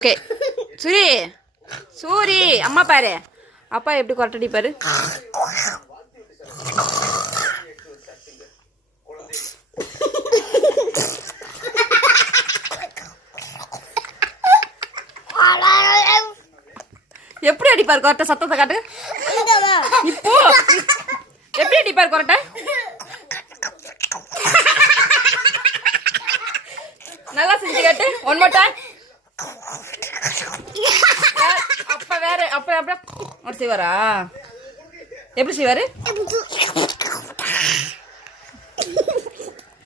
Okay Suri Suri அம்மா பாரு அப்பா எப்படி கொரட்டடி பாரு. எப்படி அடிப்பார் கொரட்டை? சத்தத்தை காட்டு. இப்போ எப்படி அடிப்பார் கொரட்டை? நல்லா செஞ்சு காட்டு. One more time. அப்ப வேற அப்ப அப்படி செய்வாரா? எப்படி செய்வாரு?